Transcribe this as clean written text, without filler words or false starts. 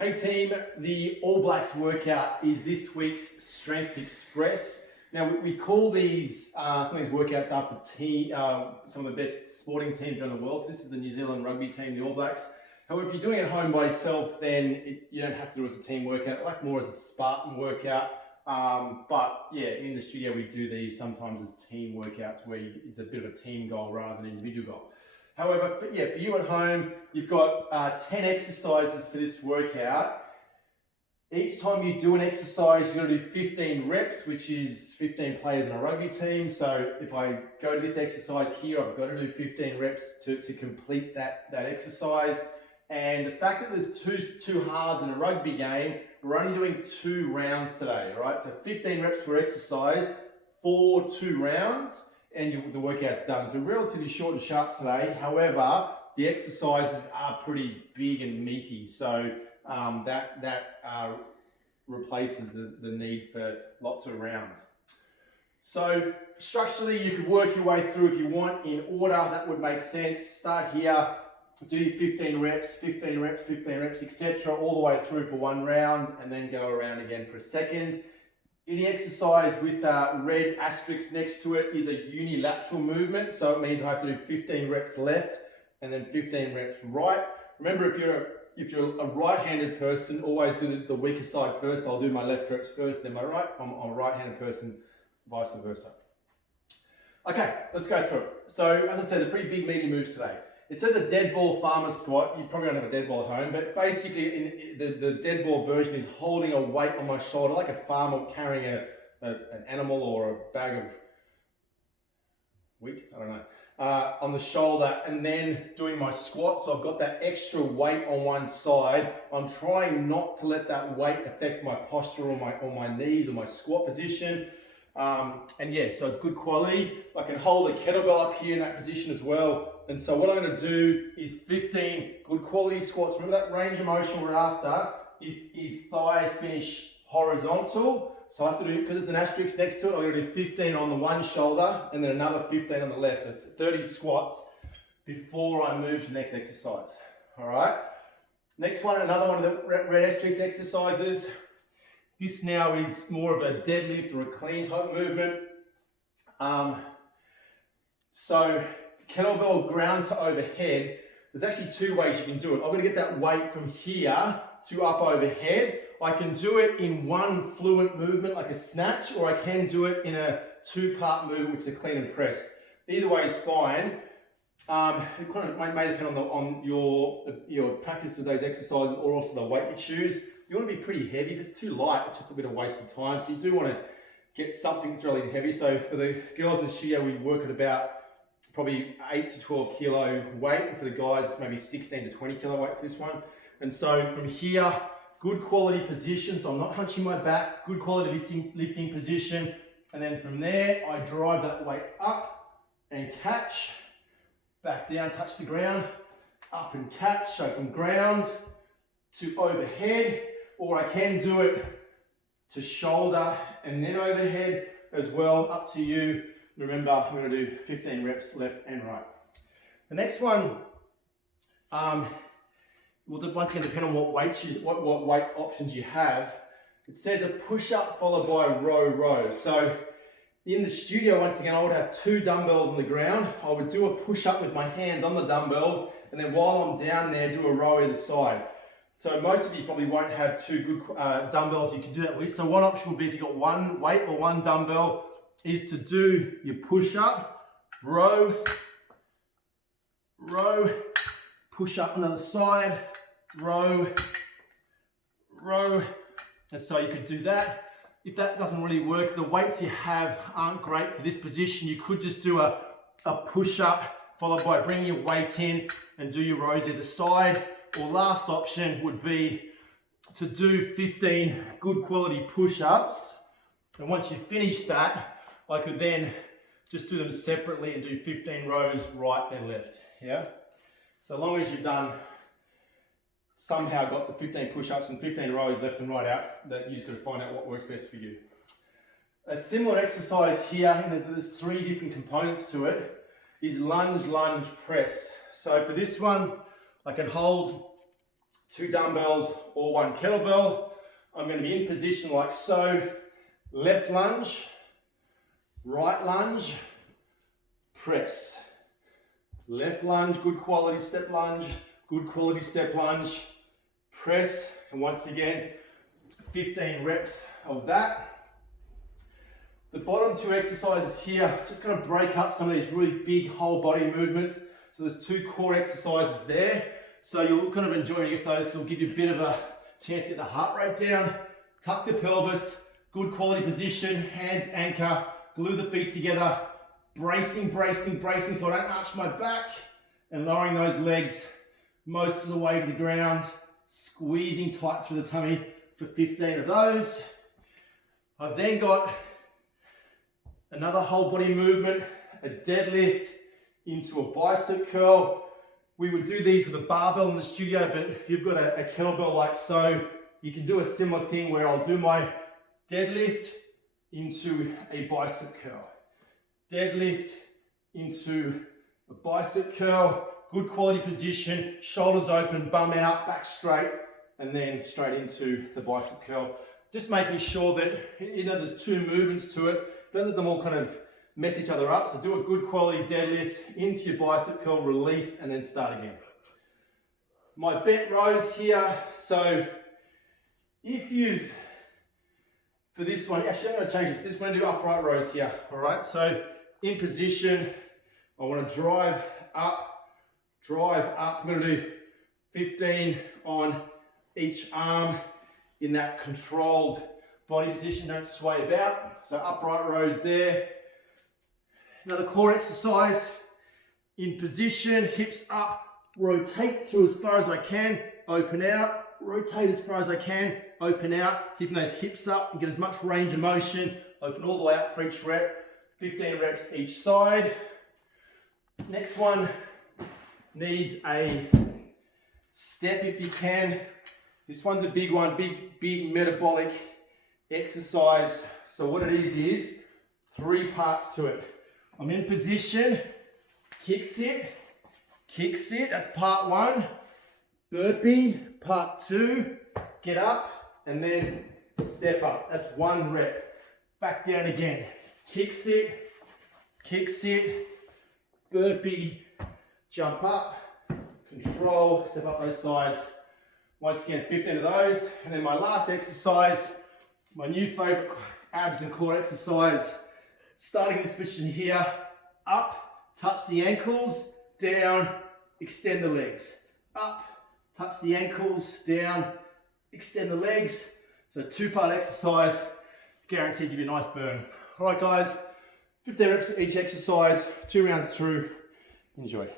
Hey team, the All Blacks workout is this week's Strength Express. Now we call these some of these workouts after some of the best sporting teams around the world. This is the New Zealand rugby team, the All Blacks. However, if you're doing it at home by yourself, then you don't have to do it as a team workout. I like more as a Spartan workout. But yeah, in the studio we do these sometimes as team workouts where it's a bit of a team goal rather than an individual goal. However, for you at home, you've got 10 exercises for this workout. Each time you do an exercise, you're going to do 15 reps, which is 15 players in a rugby team. So if I go to this exercise here, I've got to do 15 reps to complete that exercise. And the fact that there's two halves in a rugby game, we're only doing 2 rounds today, all right? So 15 reps per exercise for 2 rounds. And the workout's done. So relatively short and sharp today. However, the exercises are pretty big and meaty. So that replaces the need for lots of rounds. So structurally, you could work your way through if you want in order. That would make sense. Start here, do your 15 reps, 15 reps, 15 reps, etc. all the way through for 1 round, and then go around again for a second. Any exercise with a red asterisk next to it is a unilateral movement, so it means I have to do 15 reps left and then 15 reps right. Remember, if you're a right-handed person, always do the weaker side first. I'll do my left reps first, then my right. I'm a right-handed person, vice versa. Okay, let's go through it. So, as I said, the pretty big meaty moves today. It says a dead ball farmer squat. You probably don't have a dead ball at home, but basically the dead ball version is holding a weight on my shoulder like a farmer carrying an animal or a bag of wheat, I don't know, on the shoulder, and then doing my squat. So I've got that extra weight on one side. I'm trying not to let that weight affect my posture or my knees or my squat position. And yeah, so it's good quality. I can hold a kettlebell up here in that position as well. And so what I'm going to do is 15 good quality squats. Remember that range of motion we're after is thighs finish horizontal. So I have to do, because there's an asterisk next to it, I'm going to do 15 on the one shoulder and then another 15 on the left. So it's 30 squats before I move to the next exercise. All right. Next one, another one of the red asterisk exercises. This now is more of a deadlift or a clean type movement. So kettlebell ground to overhead, there's actually 2 ways you can do it. I'm going to get that weight from here to up overhead. I can do it in one fluent movement like a snatch, or I can do it in a 2-part movement, which is a clean and press. Either way is fine. It kind of may depend on your practice of those exercises or also the weight you choose. You want to be pretty heavy. If it's too light, it's just a bit of waste of time. So you do want to get something that's really heavy. So for the girls in the studio, we work at about probably 8 to 12 kilo weight. And for the guys, it's maybe 16 to 20 kilo weight for this one. And so from here, good quality position. So I'm not hunching my back, good quality lifting position. And then from there, I drive that weight up and catch, back down, touch the ground, up and catch. So from ground to overhead, or I can do it to shoulder and then overhead as well, up to you. Remember, I'm going to do 15 reps left and right. The next one will once again depend on what weight options you have. It says a push-up followed by row. So in the studio, once again, I would have 2 dumbbells on the ground. I would do a push-up with my hands on the dumbbells, and then while I'm down there, do a row either side. So most of you probably won't have 2 good dumbbells you can do that with. So one option would be, if you've got 1 weight or 1 dumbbell, is to do your push-up, row, push up another side, row. And so you could do that. If that doesn't really work, the weights you have aren't great for this position. You could just do a push-up followed by bringing your weight in and do your rows either side. Or last option would be to do 15 good quality push-ups. And once you finish that, I could then just do them separately and do 15 rows right and left, yeah? So long as you've somehow got the 15 push-ups and 15 rows left and right out, that you've just got to find out what works best for you. A similar exercise here, and there's 3 different components to it, is lunge, press. So for this one, I can hold 2 dumbbells or 1 kettlebell. I'm going to be in position like so. Left lunge, right lunge, press. Left lunge, good quality step lunge, good quality step lunge, press, and once again, 15 reps of that. The bottom 2 exercises here, just going to break up some of these really big whole body movements. So there's 2 core exercises there. So you'll kind of enjoy those because it'll give you a bit of a chance to get the heart rate down. Tuck the pelvis, good quality position, hands anchor, glue the feet together, bracing, bracing, bracing so I don't arch my back, and lowering those legs most of the way to the ground, squeezing tight through the tummy for 15 of those. I've then got another whole body movement, a deadlift into a bicep curl. We would do these with a barbell in the studio, but if you've got a kettlebell like so, you can do a similar thing where I'll do my deadlift into a bicep curl. Deadlift into a bicep curl, good quality position, shoulders open, bum out, back straight, and then straight into the bicep curl. Just making sure that, there's 2 movements to it. Don't let them all kind of mess each other up. So do a good quality deadlift into your bicep curl, release, and then start again. My bent rows here. So for this one, actually I'm going to change this. We're going to do upright rows here. All right. So in position, I want to drive up. I'm going to do 15 on each arm in that controlled body position. Don't sway about. So upright rows there. Another core exercise. In position, hips up, rotate through as far as I can, open out, rotate as far as I can, open out, keeping those hips up and get as much range of motion, open all the way up for each rep, 15 reps each side. Next one needs a step if you can. This one's a big one, big metabolic exercise. So what it is 3 parts to it. I'm in position, kick sit, that's part 1. Burpee, part 2, get up, and then step up. That's 1 rep. Back down again. Kick sit, burpee, jump up, control, step up those sides. Once again, 15 of those. And then my last exercise, my new favorite abs and core exercise. Starting in this position here, up, touch the ankles, down, extend the legs. Up, touch the ankles, down, extend the legs. So 2-part exercise, guaranteed to give you a nice burn. All right guys, 15 reps of each exercise, 2 rounds through, enjoy.